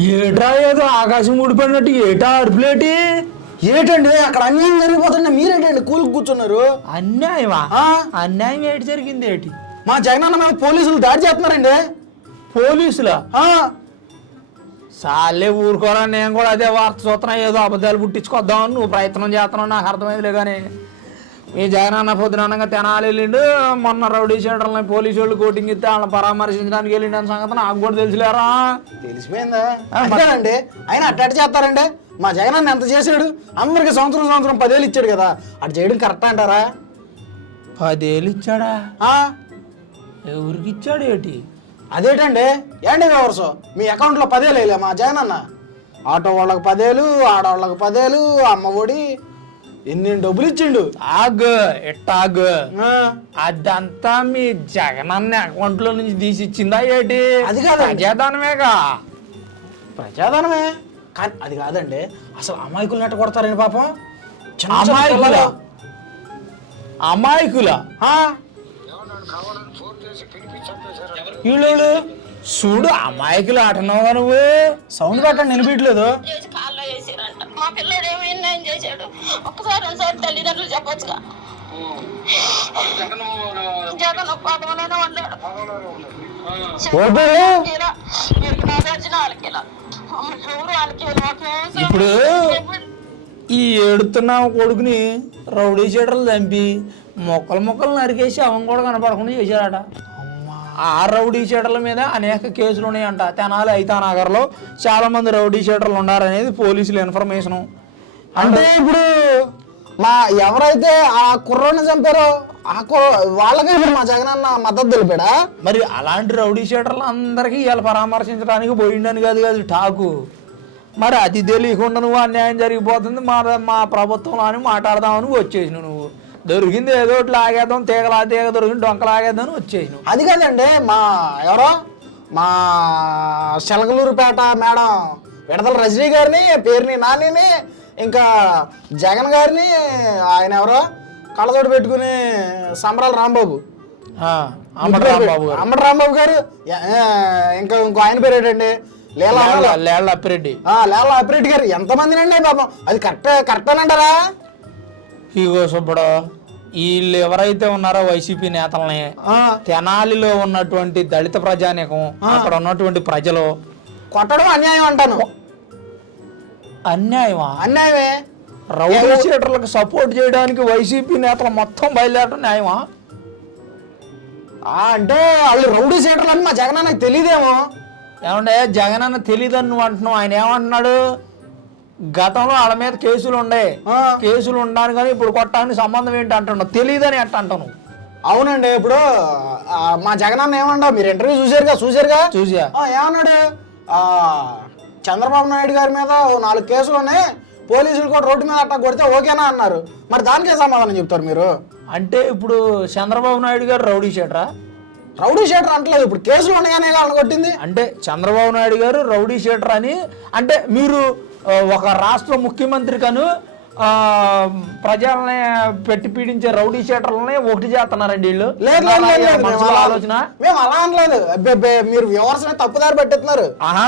ఏట్రా ఏదో ఆకాశం ఊడిపోయినట్టు ఏటా అరుపులేటి? ఏటండి? అక్కడ అన్యాయం జరిగిపోతుంటే మీరేంటండి? కూలికి కూర్చున్నారు. అన్యాయమా? ఆ? అన్యాయం ఏటి జరిగింది ఏటి? మా జగనన్న మీద పోలీసులు దాడి చేస్తున్నారండి. పోలీసులా? ఆ, సాలే ఊరుకోరా నేను కూడా అదే వార్త చూస్తున్నా ఏదో అబద్ధాలు పుట్టించుకొద్దామని నువ్వు ప్రయత్నం చేస్తున్నావు నాకు అర్థమైందిలే కానీ మీ జగన్ అన్న పొద్దునగా తెనాలి వెళ్ళిండు మొన్న రౌడీ షీటర్లని పోలీసు వాళ్ళు కోటింగ్ ఇస్తే వాళ్ళని పరామర్శించడానికి వెళ్ళిండు అన్న సంగతి నాకు కూడా తెలుసులేరా? తెలిసిపోయిందా? అంతేనండి ఆయన అట్ట చేస్తారండి. మా జగనన్న ఎంత చేశాడు? అందరికి సంవత్సరం సంవత్సరం పదేళ్ళు ఇచ్చాడు కదా. అటు చేయడం కరెక్ట్ అంటారా? పదేళ్ళు ఇచ్చాడా? ఎవరికి ఇచ్చాడు ఏటి? అదేటండి. ఏంటి వ్యవరసు మీ అకౌంట్లో పదేలు వేయలే మా జగనన్న. ఆటో వాళ్ళకి పదేలు ఆడవాళ్ళకి పదేలు అమ్మ ఒడి ఎన్ని డబ్బులు ఇచ్చిండు? ఆగ్ ఎట్టాగ్ ఆ, అదంతా మీ జగనన్న అకౌంట్లో నుంచి తీసి ఇచ్చిందా ఏటి? అది కాదండి. ప్రజాధనమేగా? ప్రజాధనమే. కానీ అది కాదండి. అసలు అమాయకులు నెట్ట కొడతారండి పాపం? అమాయకుల. అమాయకుల? వీళ్ళు చూడు అమాయకులు ఆటన్నావుగా నువ్వు. సౌండ్ పెట్టండి వేసారంట మా పిల్లడు ఏమైనా ఏం చేశాడు? ఒక్కసారి రెండుసారి తల్లిదండ్రులు చెప్పొచ్చుగా. జగన్ పదవులోనే ఉన్నాడు. ఇప్పుడు. ఈ ఏడుతున్న కొడుకుని రౌడీ షీటర్లు చంపి మొక్కలు మొక్కలు నరికేసి అవన్ కూడా కనపడకుండా చేశారట. ఆ రౌడీ షీటర్ల మీద అనేక కేసులు ఉన్నాయంట. తెనాలి ఐతా నగర్లో చాలా మంది రౌడీ షీటర్లు ఉన్నారనేది పోలీసుల ఇన్ఫర్మేషను. అంటే ఇప్పుడు మా ఎవరైతే ఆ కుర్రోని చంపారో ఆ కుర్ర వాళ్ళకే ఇప్పుడు మా జగనన్న మద్దతు తెలిపాడా? మరి అలాంటి రౌడీ షీటర్లు అందరికీ ఇలా పరామర్శించడానికి పోయిండని కాదు కాదు టాకు మరి అది తెలియకుండా నువ్వు అన్యాయం జరిగిపోతుంది మా మా ప్రభుత్వంలో అని మాట్లాడదామని వచ్చేసినావు నువ్వు. దొరికింది ఏదో ఒకటి లాగేద్దాం తీగలా తీగ దొరికింది డొంక లాగేద్దాం అని వచ్చేసినావు అది కాదండి మా ఎవరో? మా శలకలూరుపేట మేడం విడతల రజనీ గారిని పేరుని నానిని ఇంకా జగన్ గారిని ఆయన ఎవరో? కళ్ళజోడు పెట్టుకుని సంబరాల రాంబాబు. అంబటి రాంబాబు గారు. అంబటి రాంబాబు గారు ఇంకా ఇంకో ఆయన పేరు ఏంటండి లీలా లేళ్ళ- లేళ్ళ అప్పిరెడ్డి. లేలా అప్పిరెడ్డి గారు ఎంతమందిని అండి పాపం? అది కరెక్ట్ కరెక్టేనంటారా? ఇగో సుబ్బడు వీళ్ళు ఎవరైతే ఉన్నారో వైసీపీ నేతల్ని తెనాలిలో ఉన్నటువంటి దళిత ప్రజానీకం అక్కడ ఉన్నటువంటి ప్రజలు కొట్టడం అన్యాయం అంటాను. అన్యాయమా? అన్యాయమే. రౌడీ షీటర్లకు సపోర్ట్ చేయడానికి వైసీపీ నేతలు మొత్తం బయలుదేరడం న్యాయమా? అంటే వాళ్ళు రౌడీ సీటర్లు అని మా జగన్ తెలియదేమో ఏమంటే జగన్ అన్న తెలియదని నువ్వు అంటున్నావు. ఆయన ఏమంటున్నాడు? గతంలో వాళ్ళ మీద కేసులు ఉండే. కేసులు ఉండాలి కానీ ఇప్పుడు కొట్టడానికి సంబంధం ఏంటి అంటున్నావు? తెలియదని ఎట్ట అంటావు నువ్వు అవునండి ఇప్పుడు ఆ, మా జగనన్న ఏమన్నా మీరు ఇంటర్వ్యూ చూసారుగా చూసారుగా చూసా ఆ, ఏమన్నాడు? ఆ, చంద్రబాబు నాయుడు గారి మీద ఓ నాలుగు కేసులు ఉన్నాయి. పోలీసులు కూడా రోడ్డు మీద అట్టా కొడితే ఓకేనా అన్నారు. మరి దానికే సమాధానం చెప్తారు మీరు? అంటే ఇప్పుడు చంద్రబాబు నాయుడు గారు రౌడీ షీటరా? రౌడీ షీటర్ అంటలేదు. ఇప్పుడు కేసులు ఉన్నాయనే వాళ్ళని కొట్టింది? అంటే చంద్రబాబు నాయుడు గారు రౌడీ షీటర్ అని అంటే మీరు ఒక రాష్ట్ర ముఖ్యమంత్రి కను ఆ, ప్రజల్ని పెట్టి పీడించే రౌడీ షీటర్లని ఒకటి చేస్తున్నారండి వీళ్ళు. లేదు ఆలోచన. మేము అలా అనలేదు. మీరు వ్యవస్థని తప్పుదారి పెట్టేస్తున్నారు. ఆహా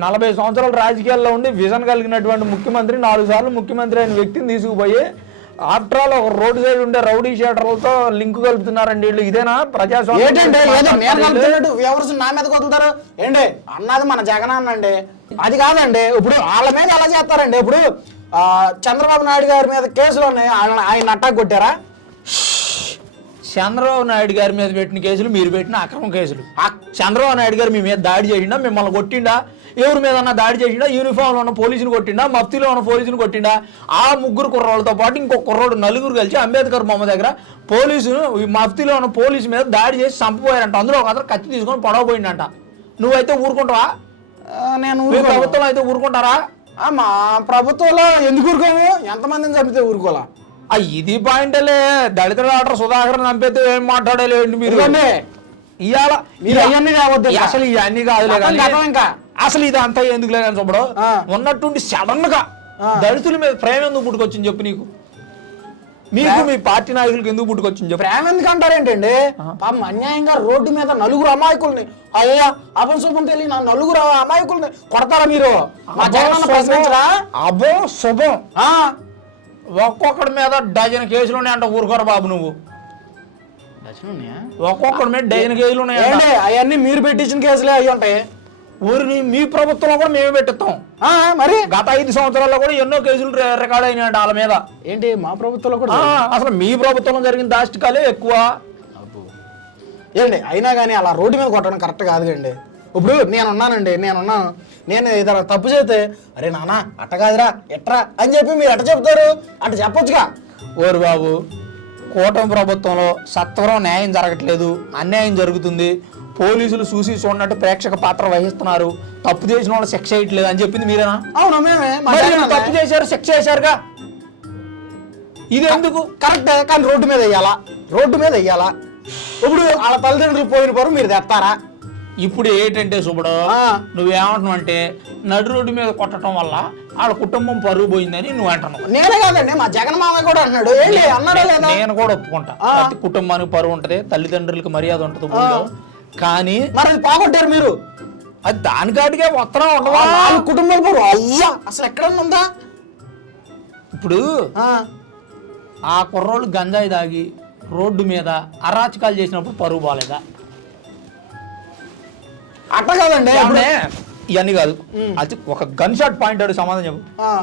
నలభై సంవత్సరాలు రాజకీయాల్లో ఉండి విజన్ కలిగినటువంటి ముఖ్యమంత్రి నాలుగు సార్లు ముఖ్యమంత్రి అయిన వ్యక్తిని తీసుకుపోయి ఆఫ్టర్ ఆల్ ఒక రోడ్డు సైడ్ ఉండే రౌడీ షీటర్లతో లింక్ కలుపుతున్నారండి వీళ్ళు. ఇదేనా? ప్రజాస్వామ్యం వ్యవస్థ నా మీద వదులుతారు? ఏంటి? అన్నది మన జగన్ అన్నండి అది కాదండి. ఇప్పుడు వాళ్ళ మీద ఎలా చేస్తారండి? ఇప్పుడు చంద్రబాబు నాయుడు గారి మీద కేసులు ఉన్నాయి ఆయన- ఆయన అట్టాక్ కొట్టారా? చంద్రబాబు నాయుడు గారి మీద పెట్టిన కేసులు మీరు పెట్టిన అక్రమ కేసులు. చంద్రబాబు నాయుడు గారు మీ మీద దాడి చేసిండా? మిమ్మల్ని కొట్టిండా? ఎవరి మీద దాడి చేసిండా? యూనిఫామ్లో ఉన్న పోలీసులు కొట్టిండా? మఫ్తీలో ఉన్న పోలీసులు కొట్టిండా? ఆ ముగ్గురు కుర్రోళ్ళతో పాటు ఇంకో కుర్రోడు నలుగురు కలిసి అంబేద్కర్ బొమ్మ దగ్గర పోలీసులు ఈ మఫ్తీలో ఉన్న పోలీసు మీద దాడి చేసి చంపిపోయారంట. అందులో ఒక అతను కత్తి తీసుకొని పొడవపోయిందంట నువ్వైతే ఊరుకుంటావా? నేను. ప్రభుత్వం అయితే ఊరుకుంటారా? ఆ, మా ప్రభుత్వంలో ఎందుకు ఊరుకోము? ఎంతమందిని చంపితే ఊరుకోలా ఆ ఇది పాయింటలే దళిత డాక్టర్ సుధాకర్ చంపేస్తే ఏం మాట్లాడలేండి మీరు. ఇవాళ మీరు అవన్నీ కావద్దు. అసలు ఇవన్నీ కాదులే ఇంకా. అసలు ఇది అంతా ఎందుకు లేదని చూపడు. ఉన్నట్టుండి సడన్గా. దళితుల మీద ప్రేమ ఎందుకు పుట్టుకొచ్చింది చెప్పు నీకు? మీకు మీ పార్టీ నాయకులకి ఎందుకు పుట్టుకొచ్చింది చెప్పు. ప్రేమ ఎందుకు అంటారేంటండి? పాపం అన్యాయంగా రోడ్డు మీద నలుగురు అమాయకుల్ని. అయ్యా అపశుభం తెలియని ఆ నలుగురు అమాయకుల్ని కొడతారా మీరు? అబో శుభం. ఒక్కొక్కడి మీద డజన్ కేసులు ఉన్నాయంట ఊరుకోరు బాబు నువ్వు. ఒక్కొక్కడి మీద డజన్ కేసులు ఉన్నాయంట. ఏంటి అవన్నీ మీరు పెట్టించిన కేసులే అయ్యి ఉంటాయి. ఊరిని మీ ప్రభుత్వంలో కూడా మేమే పెట్టిస్తాం. ఆ, మరి? గత ఐదు సంవత్సరాల్లో కూడా ఎన్నో కేసులు రికార్డ్ అయినాయంట వాళ్ళ మీద. ఏంటి మా ప్రభుత్వంలో కూడా అసలు మీ ప్రభుత్వంలో జరిగిన దాష్టికాలే ఎక్కువ. ఏంటి అయినా కానీ అలా రోడ్డు మీద కొట్టడం కరెక్ట్ కాదు కండి ఇప్పుడు నేను ఉన్నానండి నేను ఉన్నాను నేను ఏదైనా తప్పు చేస్తే అరే నాన్న అట్ట కాదురా ఎట్రా? అని చెప్పి మీరు ఎట్ట చెప్తారు. అట్ట చెప్పొచ్చుగా. ఓరు బాబు కూటమి ప్రభుత్వంలో సత్వరం న్యాయం జరగట్లేదు అన్యాయం జరుగుతుంది. పోలీసులు చూసి చూడనట్టు ప్రేక్షక పాత్ర వహిస్తున్నారు. తప్పు చేసిన వాళ్ళు శిక్ష వేయట్లేదు అని చెప్పింది మీరేనా? అవును మేమే. తప్పు. చేశారు శిక్ష వేశారుగా ఇది ఎందుకు? కరెక్టే కానీ రోడ్డు మీద వెయ్యాలా? రోడ్డు మీద వెయ్యాలా? ఇప్పుడు వాళ్ళ తల్లిదండ్రులు పోయిన పరు మీరు తెస్తారా? ఇప్పుడు ఏంటంటే సుబ్బడు. నువ్వేమంటున్నావు అంటే నడు రోడ్డు మీద కొట్టడం వల్ల వాళ్ళ కుటుంబం పరుగు పోయిందని నువ్వు అంటున్నావు. నేనే కాదండి మా జగన్ మామయ్య కూడా అన్నాడు నేను కూడా ఒప్పుకుంటా. ప్రతి కుటుంబానికి పరువు ఉంటది తల్లిదండ్రులకు మర్యాద ఉంటది ఊళ్ళో. కానీ మరి అది పోగొట్టారు మీరు? అది దానికాటికే వస్త్రం ఉండవా? నాలుగు కుటుంబాలు పోరు అయ్యా అసలు ఎక్కడన్నా ఉందా? ఇప్పుడు ఆ, ఆ కుర్రోళ్ళు గంజాయి దాగి రోడ్డు మీద అరాచకాలు చేసినప్పుడు పరుగు బాలేదా అట్ట కాదండి? ఇవన్నీ కాదు. అది ఒక గన్ షాట్ పాయింట్ అడు సమాధానం చెప్పు.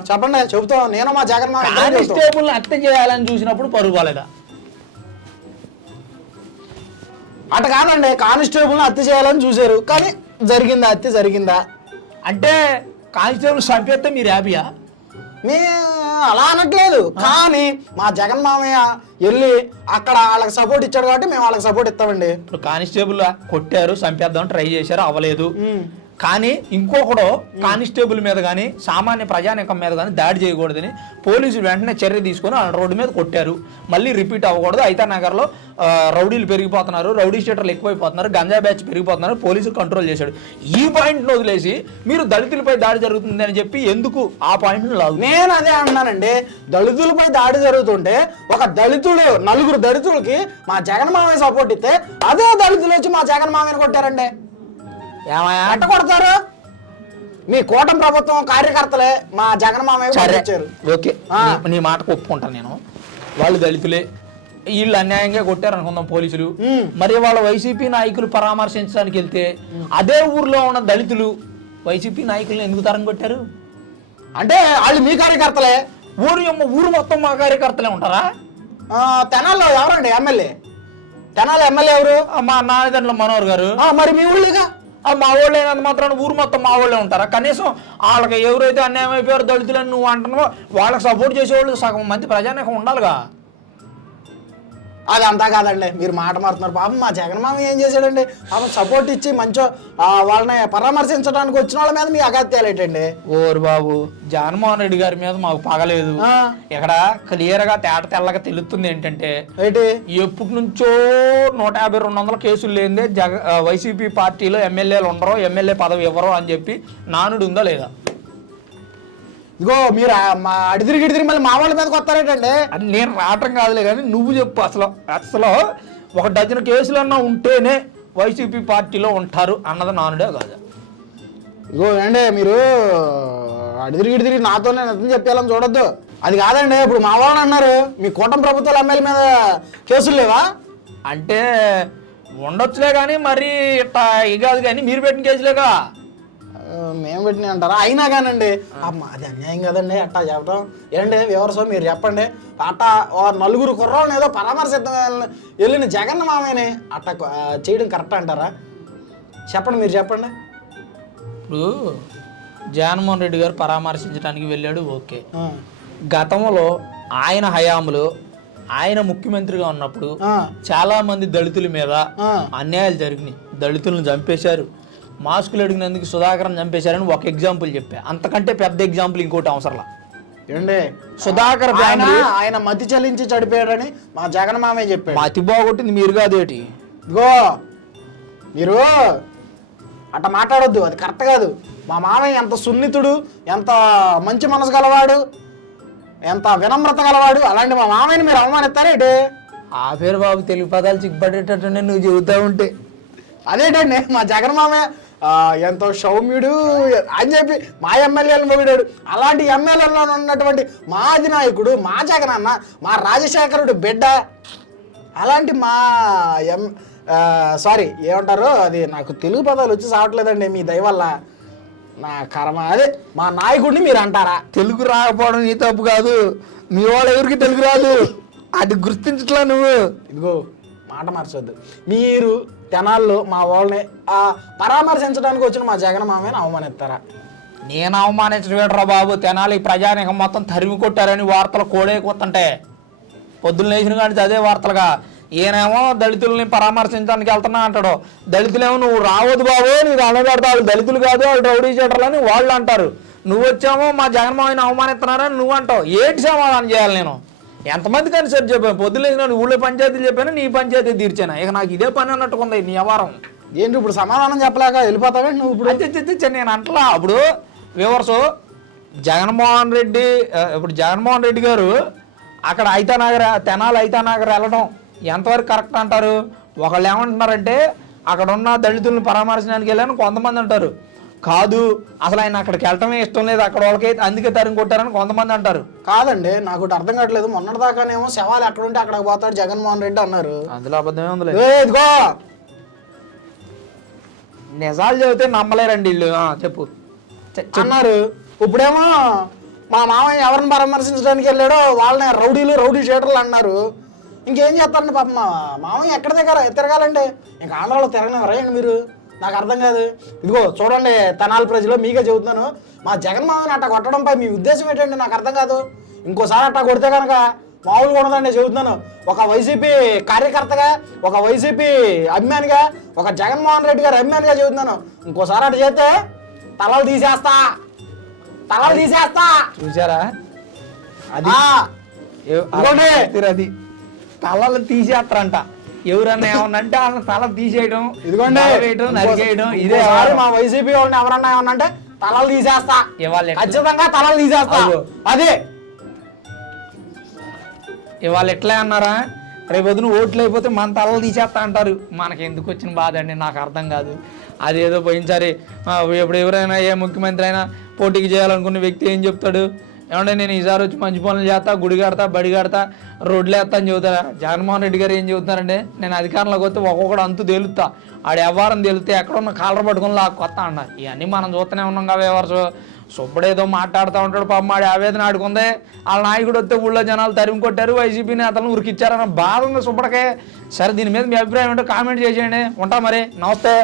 చెప్పండి చెబుతాం. నేను మా జగన్ చెబుతాం. కానిస్టేబుల్ హత్య చేయాలని చూసినప్పుడు పరుగు బాలేదా అట్ట కాదండి కానిస్టేబుల్ హత్య చేయాలని చూశారు. కానీ జరిగిందా హత్య జరిగిందా? అంటే కానిస్టేబుల్ చంపేస్తే మీరు హ్యాపీయా మీ అలా అనట్లేదు. కానీ మా జగన్ మామయ్య వెళ్ళి అక్కడ వాళ్ళకి సపోర్ట్ ఇచ్చాడు కాబట్టి మేము వాళ్ళకి సపోర్ట్ ఇస్తామండి. ఇప్పుడు కానిస్టేబుల్ కొట్టారు చంపేద్దాం ట్రై చేశారు అవ్వలేదు. కానీ ఇంకొకడు కానిస్టేబుల్ మీద కానీ సామాన్య ప్రజానికం మీద కానీ దాడి చేయకూడదని పోలీసులు వెంటనే చర్య తీసుకొని ఆ రోడ్డు మీద కొట్టారు. మళ్ళీ రిపీట్ అవ్వకూడదు. అయితే నగర్లో రౌడీలు పెరిగిపోతున్నారు రౌడీ స్టేటర్లు ఎక్కువైపోతున్నారు గంజా బ్యాచ్ పెరిగిపోతున్నారు పోలీసులు కంట్రోల్ చేశాడు. ఈ పాయింట్ను వదిలేసి మీరు దళితులపై దాడి జరుగుతుంది అని చెప్పి ఎందుకు ఆ పాయింట్ను లాగు? నేను అదే అంటున్నానండి. దళితులపై దాడి జరుగుతుంటే ఒక దళితుడు నలుగురు దళితులకి మా జగన్ మామయ్య సపోర్ట్ ఇస్తే అదే దళితులు వచ్చి మా జగన్ మామయ్యని కొట్టారండి. ఏమయ్యా? ఎట్ట కొడతారు? మీ కూటమి ప్రభుత్వం కార్యకర్తలే మా జగన్ మామయ్య సరే. ఓకే. ఆ. నీ- నీ మాటకు ఒప్పుకుంటాను నేను. వాళ్ళు దళితులే. వీళ్ళు అన్యాయంగా కొట్టారు అనుకుందాం పోలీసులు. మరి వాళ్ళ వైసీపీ నాయకులు పరామర్శించడానికి వెళ్తే అదే ఊర్లో ఉన్న దళితులు వైసీపీ నాయకులను ఎందుకు తరం కొట్టారు? అంటే వాళ్ళు మీ కార్యకర్తలే. ఊరు యొక్క- ఊరు మొత్తం మా కార్యకర్తలే ఉంటారా? ఆ, తెనాల్లో ఎవరండి? ఎమ్మెల్యే. తెనాలి ఎమ్మెల్యే ఎవరు? మా నాయదండ్రుల మనోహర్ గారు. ఆ, మరి మీ ఊళ్ళేగా? మా వాళ్ళు అయినంత మాత్రాన ఊరు మొత్తం మా వాళ్ళే ఉంటారా? కనీసం వాళ్ళకి ఎవరైతే అన్యాయం అయిపోయారో దళితులని నువ్వు అంటున్నావో వాళ్ళకి సపోర్ట్ చేసేవాళ్ళు సగం మంది ప్రజానేకం ఉండాలిగా. అది అంతా కాదండి. మీరు మాట మారుతున్నారు. పాపం మా జగన్ మామ ఏం చేశాడండి? పాపం సపోర్ట్ ఇచ్చి మంచో వాళ్ళని పరామర్శించడానికి వచ్చిన వాళ్ళ మీద మీ అగత్యాలు ఏంటండి ఓరు బాబు జగన్మోహన్ రెడ్డి గారి మీద మాకు పగలేదు. ఇక్కడ క్లియర్గా తేట తెల్లగా తెలుస్తుంది ఏంటంటే ఏంటి? ఎప్పటి నుంచో నూట యాభై రెండు వందల కేసులు లేదే జగ వైసీపీ పార్టీలో ఎమ్మెల్యేలు ఉండరు ఎమ్మెల్యే పదవి ఇవ్వరు అని చెప్పి నానుడు ఉందా లేదా? ఇదిగో మీరు మా అడిదిరిగి ఇడిదిరి మళ్ళీ మా వాళ్ళ మీదకి వస్తారేటండి? అది నేను రావటం కాదులే కానీ నువ్వు చెప్పు అసలు. అసలు ఒక డజన్ కేసులన్నా ఉంటేనే వైసీపీ పార్టీలో ఉంటారు అన్నది నానుడే కాదు. ఇగో ఏండి మీరు అడిదిరిగి ఇడిదిరిగి నాతోనే నిజం చెప్పాలని చూడొద్దు. అది కాదండి ఇప్పుడు మా వాళ్ళని అన్నారు. మీ కూటమి ప్రభుత్వాల ఎమ్మెల్యే మీద కేసులు లేవా? అంటే ఉండొచ్చులే కానీ మరి ఇట్లా ఇది కాదు కానీ మీరు పెట్టిన కేసులేగా? మేము పెట్టినా అంటారా? అయినా కానండి. అమ్మ అది అన్యాయం కదండి అట్టా చెప్పడం ఏంటి వివరసం మీరు చెప్పండి. అట్ట నలుగురు కుర్రోళ్ళని ఏదో పరామర్శిద్దాం వెళ్ళిన- జగన్ మామయ్యని అట్ట చేయడం కరెక్ట్ అంటారా? చెప్పండి మీరు చెప్పండి. ఇప్పుడు జగన్మోహన్ రెడ్డి గారు పరామర్శించడానికి వెళ్ళాడు ఓకే. గతంలో ఆయన హయాంలో ఆయన ముఖ్యమంత్రిగా ఉన్నప్పుడు చాలా మంది దళితుల మీద. అన్యాయాలు జరిగినాయి. దళితులను చంపేశారు. మాస్కులు అడిగినందుకు సుధాకర్ని చంపేశారని ఒక ఎగ్జాంపుల్ చెప్పా. అంతకంటే పెద్ద ఎగ్జాంపుల్ ఇంకోటి అవసరంలా. ఏండి? సుధాకర్ ఆయన మతి చలించి చడిపోయాడని మా జగన్ మామయ్య చెప్పాడు. మతి బాగొట్టింది మీరు కాదేటి ఇదిగో మీరు అట్ట మాట్లాడొద్దు అది కరెక్ట్ కాదు. మా మామయ్య ఎంత సున్నితుడు ఎంత మంచి మనసు గలవాడు ఎంత వినమ్రత గలవాడు అలాంటి మా మామయ్యని మీరు అవమానిస్తారేంటి ఆ పేరు బాబు తెలుగు పదాలు చిక్కుపడేటట్టు నువ్వు చెబుతా ఉంటే. అదేంటండి మా జగన్ మామయ్య ఎంతో సౌమ్యుడు అని చెప్పి మా ఎమ్మెల్యేలను పొగిడాడు. అలాంటి ఎమ్మెల్యేలో ఉన్నటువంటి మా అధినాయకుడు మా జగన్ అన్న మా రాజశేఖరుడు బిడ్డ అలాంటి మా ఎం సారీ ఏమంటారు? అది నాకు తెలుగు పదాలు వచ్చి సావట్లేదండి మీ దయ వల్ల. నా కర్మ అదే మా నాయకుడిని మీరు అంటారా? తెలుగు రాకపోవడం నీ తప్పు కాదు. మీ వాళ్ళు ఎవరికి తెలుగు రాదు? అది గుర్తించట్లా నువ్వు? ఇదిగో మాట మార్చొద్దు. మీరు తెనాల్లో మా వాళ్ళని ఆ, పరామర్శించడానికి వచ్చిన మా జగన్ మామయ్యని అవమానిస్తారా? నేను అవమానించడం ఏంట్రా బాబు? తెనాలి ప్రజానికం మొత్తం తరిమి కొట్టారని వార్తలు కోడేకొత్తంటే పొద్దున్న లేచిన కానీ అదే వార్తలుగా ఈయనేమో దళితుల్ని పరామర్శించడానికి వెళ్తున్నా అంటాడు. దళితులేమో నువ్వు రావద్దు బాబు నీకు అన్నబెడతా వాళ్ళు దళితులు కాదు వాళ్ళు రౌడీ చేయటర్లని వాళ్ళు అంటారు. నువ్వు వచ్చామో మా జగన్మోహన్ అవమానిస్తున్నారని నువ్వు అంటావు. ఏంటి సమాధానం చేయాలి నేను? ఎంతమంది కానీ సరి చెప్పాను పొద్దున్న లేచిన ఊళ్ళో పంచాయతీలు చెప్పాను నీ పంచాయతీ తీర్చాను. ఇక నాకు ఇదే పని అన్నట్టుకుంది నీ వ్యవహారం. ఏంటి ఇప్పుడు సమాధానం చెప్పలేక వెళ్ళిపోతావేంటి నువ్వు ఇప్పుడు? నేను అంటలా. అప్పుడు వివర్స్ జగన్మోహన్ రెడ్డి ఇప్పుడు జగన్మోహన్ రెడ్డి గారు అక్కడ ఐతానగర్ తెనాలి ఐతానగర్ వెళ్ళడం ఎంతవరకు కరెక్ట్ అంటారు? ఒకళ్ళు ఏమంటున్నారంటే అక్కడ ఉన్న దళితులను పరామర్శనానికి వెళ్ళాను కొంతమంది అంటారు. కాదు. అసలు ఆయన అక్కడికి వెళ్ళటమే ఇష్టం లేదు. అక్కడ వాళ్ళకి అందుకే తరిమి కొట్టారని కొంతమంది అంటారు. కాదండి నాకు ఒకటి అర్థం కావట్లేదు. మొన్నటిదాకానేమో శవాలు ఎక్కడ ఉంటే అక్కడికి పోతాడు జగన్మోహన్ రెడ్డి అన్నారు. అందులో అబద్ధమే ఉంది ఇదిగో! నిజాలు చెబితే నమ్మలేరండి వీళ్ళు. చెప్పు. అన్నారు. ఇప్పుడేమో మా మామయ్య ఎవరిని పరామర్శించడానికి వెళ్ళాడో వాళ్ళని రౌడీలు రౌడీ షీటర్లు అన్నారు. ఇంకేం చేస్తారండి పాప మా మామయ్య ఎక్కడ దగ్గర తిరగాలండి ఇంకా ఆంధ్రాలో తిరగనివ్వరండి మీరు? నాకు అర్థం కాదు. ఇదిగో చూడండి తెనాలి ప్రజలు మీకే చెబుతున్నాను. మా జగన్ మామయ్యని అట్ట కొట్టడంపై మీ ఉద్దేశం ఏంటండి? నాకు అర్థం కాదు. ఇంకోసారి అట్ట కొడితే కనుక మామూలుగా ఉండదండి చెబుతున్నాను. ఒక వైసీపీ కార్యకర్తగా ఒక వైసీపీ అభిమానిగా ఒక జగన్మోహన్ రెడ్డి గారి అభిమానిగా చెబుతున్నాను. ఇంకోసారి అట్ట చేస్తే తలలు తీసేస్తా. తలలు తీసేస్తా. చూసారా? అది తలలు తీసేస్తారంట. ఎవరన్నా ఏమన్నా అంటే వాళ్ళ తల తీసేయడం ఇదిగోండి. వేయడం నరికేయడం ఇదే. మా వైసీపీ వాళ్ళని ఎవరన్నా ఏమన్నా అంటే తలలు తీసేస్తా. ఇవాళ ఖచ్చితంగా తలలు తీసేస్తా. అదే. ఇవాళ ఎట్లా అన్నారా? రేపు పొద్దున ఓట్లు అయిపోతే మన తలలు తీసేస్తా అంటారు. మనకి ఎందుకు వచ్చిన బాధ అండి? నాకు అర్థం కాదు. అదేదో పోయినసారి ఇప్పుడు ఎవరైనా ఏ ముఖ్యమంత్రి అయినా పోటీకి చేయాలనుకున్న వ్యక్తి ఏం చెప్తాడు? ఏమంటే నేను ఈసారి వచ్చి మంచి పనులు చేస్తా గుడి కడతా బడి కడతా రోడ్లు వేస్తా అని చెబుతారా? జగన్మోహన్ రెడ్డి గారు ఏం చెబుతారంటే నేను అధికారంలోకి వస్తే ఒక్కొక్కడు అంతు తేలుతా. ఆడ వ్యవహారం తేలితే ఎక్కడున్న కాలర్ పట్టుకొని లాక్కొస్తా అన్న. ఇవన్నీ మనం చూస్తూనే ఉన్నాం కదా ఎవరు సుబ్బడేదో మాట్లాడుతూ ఉంటాడు పాపం ఆడి ఆవేదన ఆడుకుంది. వాళ్ళ నాయకుడు వస్తే ఊళ్ళో జనాలు తరిమి కొట్టారు వైసీపీ నేతలను ఉరికిచ్చారన్న బాధ ఉంది సుబ్బడకే. సరే దీని మీద మీ అభిప్రాయం ఏంటో కామెంట్ చేసేయండి. ఉంటా మరి. నమస్తే.